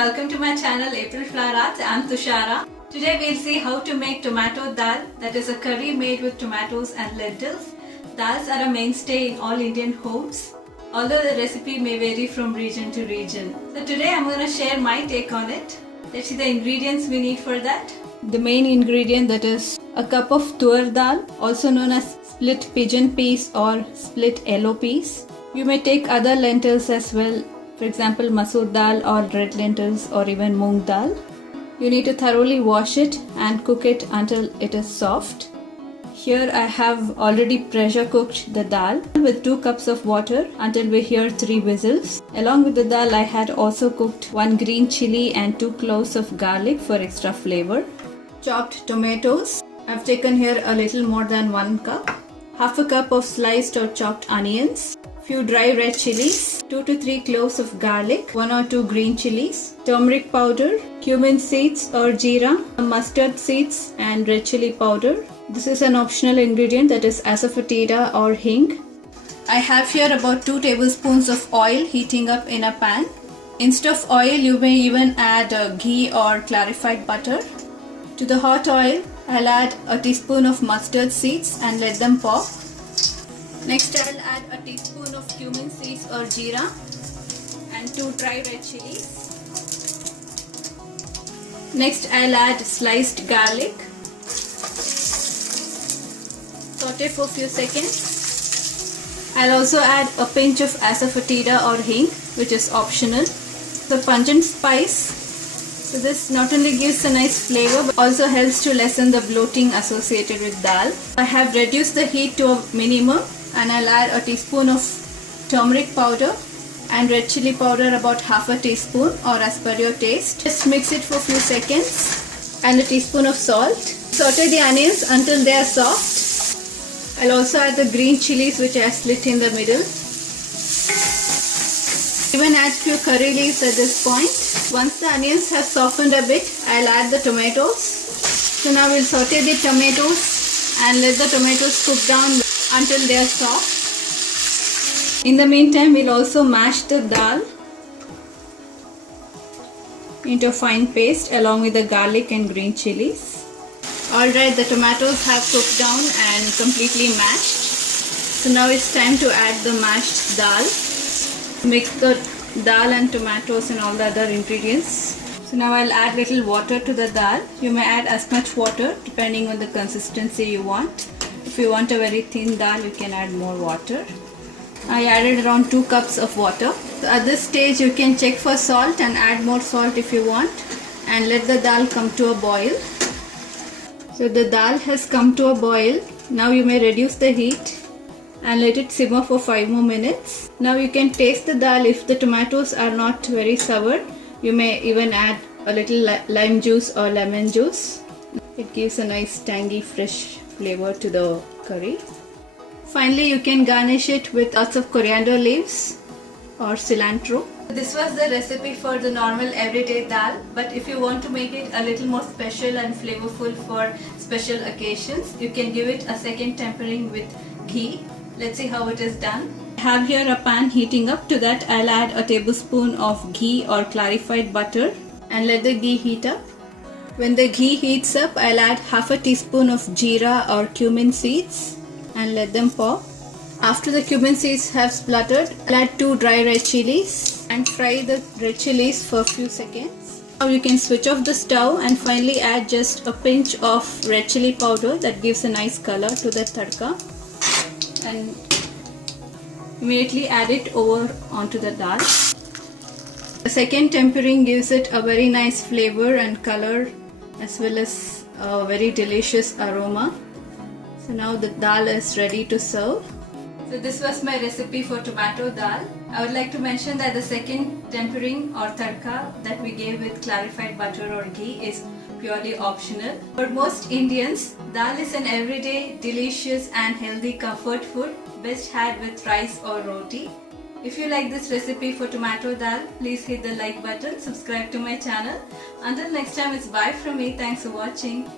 welcome to my channel April Flower Arts. I'm Tushara. Today we'll see how to make tomato dal, that is a curry made with tomatoes and lentils. Dals are a mainstay in all Indian homes, although the recipe may vary from region to region. So today I'm going to share my take on it. Let's see the ingredients we need for that. The main ingredient, that is a cup of tur dal, also known as split pigeon peas or split yellow peas. You may take other lentils as well, for example masoor dal or red lentils or even moong dal. You need to thoroughly wash it and cook it until it is soft. Here I have already pressure cooked the dal with 2 cups of water until we hear 3 whistles. Along with the dal I had also cooked 1 green chili and 2 cloves of garlic for extra flavor. Chopped tomatoes. I've taken here a little more than 1 cup. Half a cup of sliced or chopped onions. Few dry red chilies, 2 to 3 cloves of garlic, 1 or 2 green chilies, turmeric powder, cumin seeds or jeera, mustard seeds and red chili powder. This is an optional ingredient, that is asafoetida or hing. I have here about 2 tablespoons of oil heating up in a pan. Instead of oil, you may even add ghee or clarified butter. To the hot oil, I'll add a teaspoon of mustard seeds and let them pop. Next, I'll add a teaspoon of cumin seeds or jeera and 2 dry red chilies. Next, I'll add sliced garlic. Saute for a few seconds. I'll also add a pinch of asafoetida or hing, which is optional. The pungent spice. So this not only gives a nice flavor but also helps to lessen the bloating associated with dal. I have reduced the heat to a minimum and I'll add a teaspoon of turmeric powder and red chili powder, about half a teaspoon or as per your taste. Just mix it for a few seconds and a teaspoon of salt. Saute the onions until they are soft. I'll also add the green chilies which I split in the middle. Even add few curry leaves at this point. Once the onions have softened a bit, I'll add the tomatoes. So now we'll saute the tomatoes and let the tomatoes cook down until they are soft. In the meantime, we'll also mash the dal into a fine paste along with the garlic and green chilies. Alright, the tomatoes have cooked down and completely mashed. So now it's time to add the mashed dal. Mix the dal and tomatoes and all the other ingredients. So now I'll add little water to the dal. You may add as much water depending on the consistency you want. If you want a very thin dal, you can add more water. I added around 2 cups of water. So at this stage you can check for salt and add more salt if you want, and let the dal come to a boil. So the dal has come to a boil. Now you may reduce the heat and let it simmer for 5 more minutes. Now you can taste the dal. If the tomatoes are not very sour, you may even add a little lime juice or lemon juice. It gives a nice tangy fresh flavor to the curry. Finally, you can garnish it with lots of coriander leaves or cilantro. This was the recipe for the normal everyday dal, but if you want to make it a little more special and flavorful for special occasions, you can give it a second tempering with ghee. Let's see how it is done. I have here a pan heating up. To that I'll add a tablespoon of ghee or clarified butter and let the ghee heat up. When the ghee heats up, I'll add half a teaspoon of jeera or cumin seeds and let them pop. After the cumin seeds have spluttered, I'll add 2 dry red chilies and fry the red chilies for a few seconds. Now you can switch off the stove and finally add just a pinch of red chili powder that gives a nice color to the tadka, and immediately add it over onto the dal. The second tempering gives it a very nice flavor and color as well as a very delicious aroma. So now the dal is ready to serve. So this was my recipe for tomato dal. I would like to mention that the second tempering or tadka that we gave with clarified butter or ghee is purely optional. For most Indians, dal is an everyday, delicious and healthy comfort food, best had with rice or roti. If you like this recipe for tomato dal, please hit the like button, subscribe to my channel. Until next time, it's bye from me. Thanks for watching.